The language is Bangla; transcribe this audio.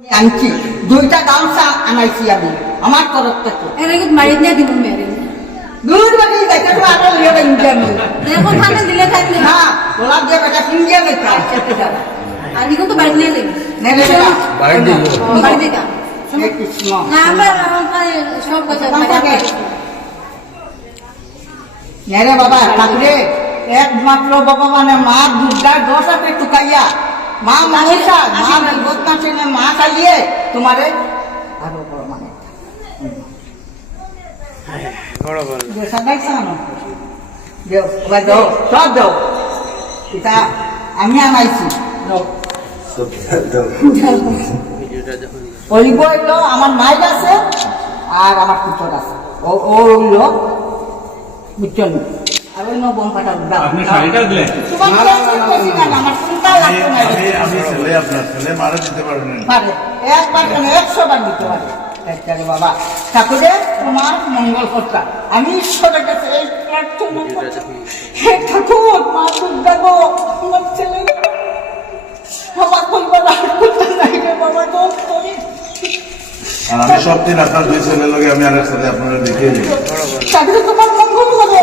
আনছি দুইটা গামছা আনাইছি আমি আমার তরফ থেকে এর আগে মারিত না দিব মেরে দূর বাকি যাইতে তো আরো লিয়ে দেন আমি দেখো খানে দিলে খাই না গোলাপ দিয়ে বেটা কিনজিয়া বেটা আর নিকো তো বাড়ি নিয়ে যাই নেলে বেটা বাড়ি দিয়ে বাড়ি দেখা এই কৃষ্ণ না আমরা সব কথা নেরে বাবা ঠাকুরে একমাত্র ভগবানে মা দুর্গার দোষ আছে টুকাইয়া মা মনসা মা বিপদনাশিনী মা খাইয়ে তোমারে আরো বড় মানে আমি আনাইছি অলিব হইল আমার মাইক আছে আর আমার পুত্র আছে ও হইল বুঝছেন আর ওই বোম কাটা আপনি শাড়িটা দিলেন আমার চিন্তা লাগতো না আমি ছেলে আপনার ছেলে মারা দিতে পারবেন পারে একবার কেন 100 বার দিতে পারে বাবা ঠাকুরে তোমার মঙ্গল কর্তা আমি ঈশ্বরের কাছে এই প্রার্থনা হে ঠাকুর মা দুর্গা গো আমার ছেলে আমার পরিবার আর কোথায় নাই রে বাবা গো তুমি আর আমি সব দিন আপনার দুই ছেলের লগে আমি আর এক সাথে আপনারা দেখিয়ে দিই ঠাকুরে তোমার মঙ্গল করো